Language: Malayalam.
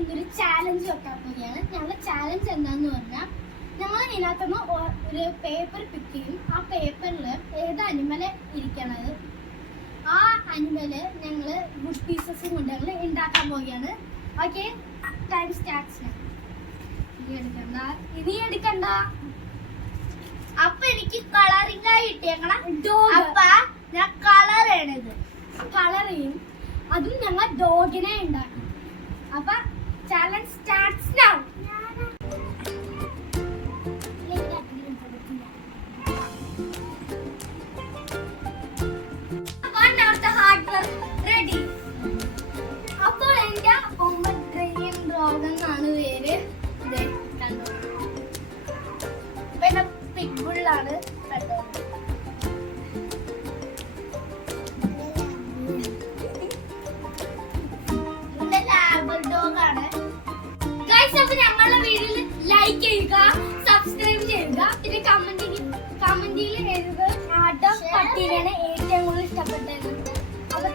ഇന്നൊരു ചാലഞ്ച് വെക്കാൻ പോവുകയാണ്. ഞങ്ങളുടെ ചാലഞ്ച് എന്താന്ന് പറഞ്ഞാൽ ഞങ്ങൾ ഇതിനകത്തുനിന്ന് ഒരു പേപ്പർ പിക്ക് ചെയ്യും. ആ പേപ്പറിൽ ഏത് അനിമല് ഇരിക്കണത് ആ അനിമല് ഞങ്ങൾ വുഡ് പീസസും കൊണ്ട് ഞങ്ങൾ ഉണ്ടാക്കാൻ പോവുകയാണ്. Okay, time starts. ഇനി എടുക്കണ്ട. അപ്പൊ എനിക്ക് കളറിംഗ് ആയി കിട്ടിയേക്കണം. അപ്പൊ ഞാൻ കളർ ചെയ്യണത് കളർ ചെയ്യും. അതും ഞങ്ങൾ ഡോഗിനെ ഉണ്ടാക്കും. അപ്പൊ ചാലഞ്ച് സ്റ്റാർട്ട്സ് നൗ. റെഡി. അപ്പോൾ എന്റെ ഡ്രെയിൻ ഡോഗ് എന്നാണ് പേര്. കണ്ടോ, പിന്നെ പിഗ്ബുള്ളാണ്. കണ്ടോ, അപ്പൊ ഞങ്ങളുടെ വീഡിയോയിൽ ലൈക്ക് ചെയ്യുക, സബ്സ്ക്രൈബ് ചെയ്യുക, പിന്നെ കമന്റിൽ എഴുതുക ആട്ടോ പട്ടീനെയാണ് ഏറ്റവും കൂടുതൽ ഇഷ്ടപ്പെട്ടത്. അപ്പൊ